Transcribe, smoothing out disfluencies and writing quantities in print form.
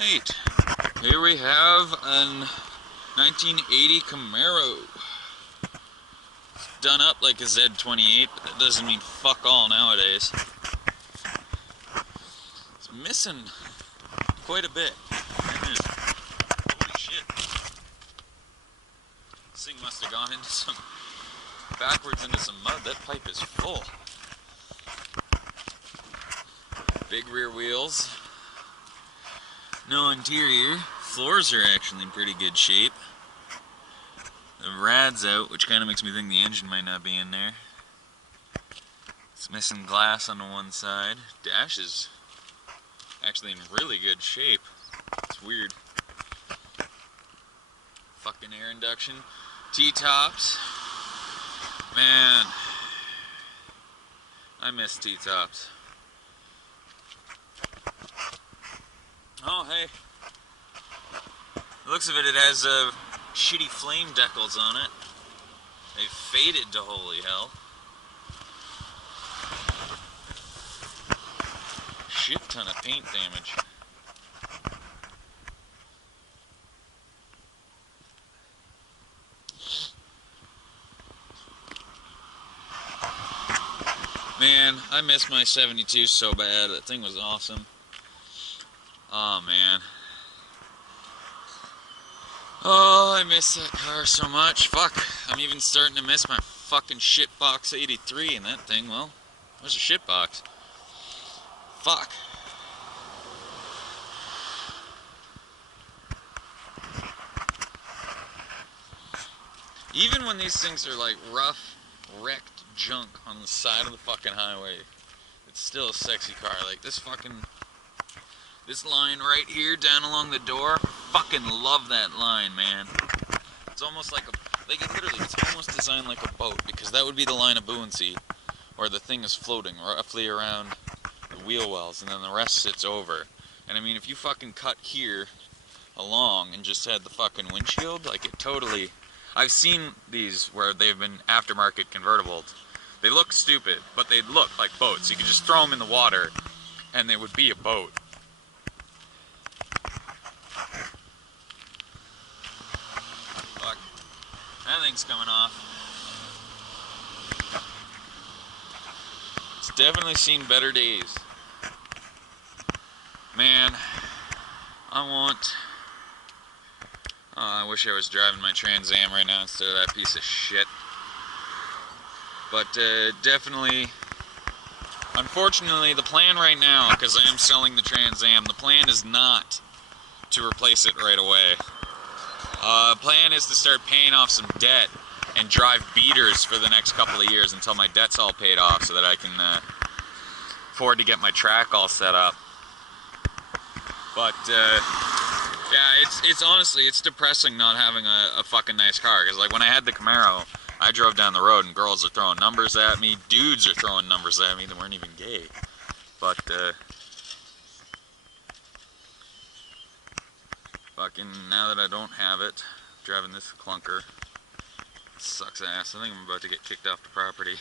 Alright, here we have a 1980 Camaro. It's done up like a Z28, but that doesn't mean fuck all nowadays. It's missing quite a bit. Holy shit. This thing must have gone into backwards into some mud. That pipe is full. Big rear wheels. No interior. Floors are actually in pretty good shape. The rad's out, which kind of makes me think the engine might not be in there. It's missing glass on the one side. Dash is actually in really good shape. It's weird. Fucking air induction. T-tops. Man, I miss T-tops. Oh, hey. The looks of it, it has shitty flame decals on it. They've faded to holy hell. Shit ton of paint damage. Man, I miss my 72 so bad. That thing was awesome. Oh man. Oh, I miss that car so much. Fuck. I'm even starting to miss my fucking shitbox 83, and that thing, well, it was a shitbox. Fuck. Even when these things are like rough, wrecked junk on the side of the fucking highway, it's still a sexy car. Like this line right here down along the door, fucking love that line, man. It's almost like it's almost designed like a boat, because that would be the line of buoyancy, where the thing is floating roughly around the wheel wells, and then the rest sits over. And I mean, if you fucking cut here along and just had the fucking windshield, like it totally... I've seen these where they've been aftermarket convertibles. They look stupid, but they look like boats. You could just throw them in the water, and they would be a boat. Fuck. That thing's coming off. It's definitely seen better days. Man, I wish I was driving my Trans Am right now instead of that piece of shit. But definitely, unfortunately, the plan right now, because I am selling the Trans Am, the plan is not to replace it right away. Plan is to start paying off some debt and drive beaters for the next couple of years until my debt's all paid off, so that I can afford to get my track all set up. But yeah, it's honestly, it's depressing not having a fucking nice car. Because like when I had the Camaro, I drove down the road and girls are throwing numbers at me, dudes are throwing numbers at me that weren't even gay. But fucking now that I don't have it, driving this clunker, it sucks ass. I think I'm about to get kicked off the property.